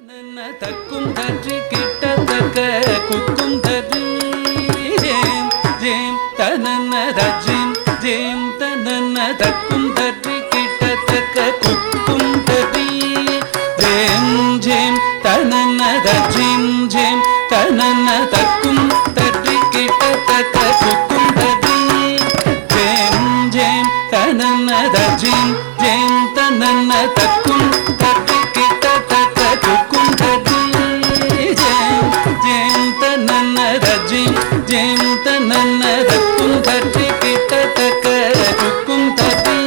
தக்கும் தற்றி கிட்டத்தக்க குக்கும் தரி ஜேம் ஜேம் தனன ரஜிம் ஜேம் தனன தக்கும் தற்றி கிட்டத்தக்க குக்கும் தரி ஜேம் ஜேம் தனன ரஜிம் ஜேம் தனன தக்கும் தற்றி கிட்டத்தக்க குக்கும் தரி ஜேம் ஜேம் தனன ரஜிம் ஜேம் தனன தக்கும் தற்றி கிட்டத்தக்க குக்கும் தரி ஜேம் ஜேம் தனன ரஜிம் ஜேம் தனன தக்கும் தற்றி கிட்டத்தக்க குக்கும் தரி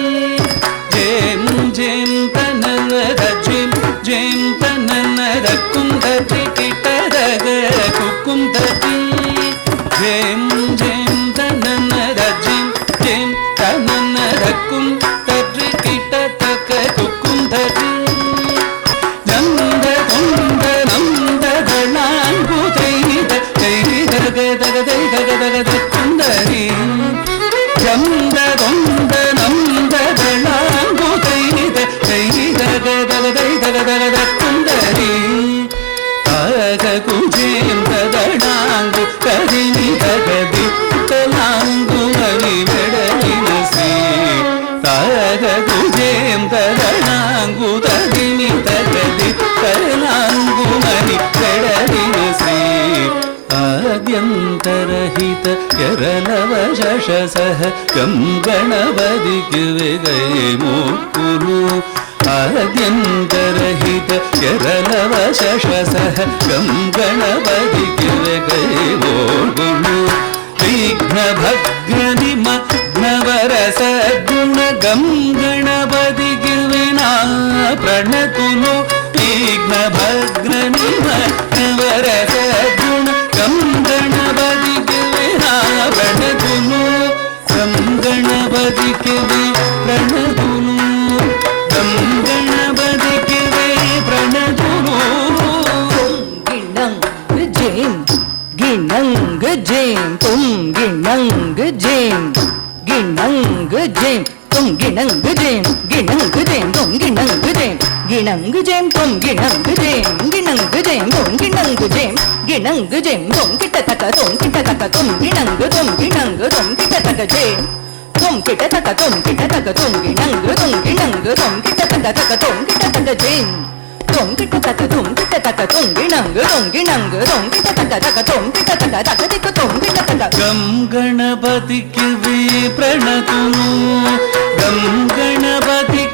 ஜேம் ஜேம் தனன ரஜிம் ஜேம் தனன தக்கும் தற்றி கிட்டத்தக்க குக்கும் தரி ஜேம் ஜேம் தனன ரஜிம் ஜேம் தனன தக்கும் தற்றி கிட்டத்தக்க குக்கும் தரி நந்த தொந்த நந்தகளாங்கு தெய்த தெய்தகதகதகதகதகதரி நந்த தொந்த நந்தகளாங்கு தெய்த தெய்தகதகதகதகதகதரி ஆக குஜேம் ததடாங்கு கதினி தகதி தலாங்கு மணி வெடலின ஸ்ரீ தாக குஜேம் ததடாங்கு ததினி தகதி தலாங்கு மணி வெடலின ஸ்ரீ ಆದ್ಯಂತರಹಿತ ಎರಲವಶಸಹ ಗಂ ಗಣಪತಿಗೆ ಗೈ ಮುಕ್ಕುರು ಆದ್ಯಂತರಹಿತ ಎರಲವಶಸಹ ಗಂ ಗಣಪತಿಗೆ ಗೈ ಮುಕ್ಕುರು ವಿಘ್ನ ಭಗ್ನ ನಿಮಗ್ನವರಸ ಗುಣ ಗಂ ಗಣಪತಿಗೆ ವಿನಾ ಪ್ರಣತುನು ವಿಘ್ನ ಭಗ್ನ ನಿಮಗ್ನವರಸ ಗುಣ ಗಂ ಗಣಪತಿಗೆ ವಿನಾ ಪ್ರಣತುನು ಗಂ ಗಣಪತಿಗೆ ಪ್ರಣತುನು ಗಂ ಗಣಪತಿಗೆ ಪ್ರಣತುನು ಗಿಣಂಗ ಜೇಂ ತುಂ ಗಿಣಂಗ ಜೇಂ ಗಿಣಂಗ ಜೇಂ ತುಂ ಗಿಣಂಗ ಜೇಂ ಗಿಣಂಗ ಜೇಂ ತುಂ ಗಿಣಂಗ ಜೇಂ ಗಿಣಂಗ ಜೇಂ ತುಂ ಗಿಣಂಗ ಜೇಂ ಗಿಣಂಗ ಜೇಂ ತುಂ ಗಿಣಂಗ ಜೇಂ ಗಿಣಂಗ ಜೇಂ ತುಂ ಕಿಟತಕ ತುಂ ಕಿಟತಕ ತುಂ ಗಿಣಂಗ ತುಂ ಗಿಣಂಗ ತುಂ ಕಿಟತಕ ಜೇಂ ತುಂ ಕಿಟತಕ ತುಂ ಕಿಟತಕ ತುಂ ಗಿಣಂಗ ತುಂ ಗಿಣಂಗ ತುಂ ಕಿಟತಕ ತಕ ತುಂ ಕಿಟತಕ ಜೇಂ ತುಂ ಕಿಟತಕ ತುಂ ಕಿಟತಕ ತುಂ ಗಿಣಂಗ ತುಂ ಗಿಣಂಗ ತುಂ ಕಿಟತಕ ತಕ ತುಂ ಕಿಟತಕ ತಕ ದಿಕ್ಕು ತುಂ ಕಿಟತಕ ಗಂ ಗಣಪತಿಗೆ ಪ್ರಣತುನು ಗಂ ಗಣಪತಿಗೆ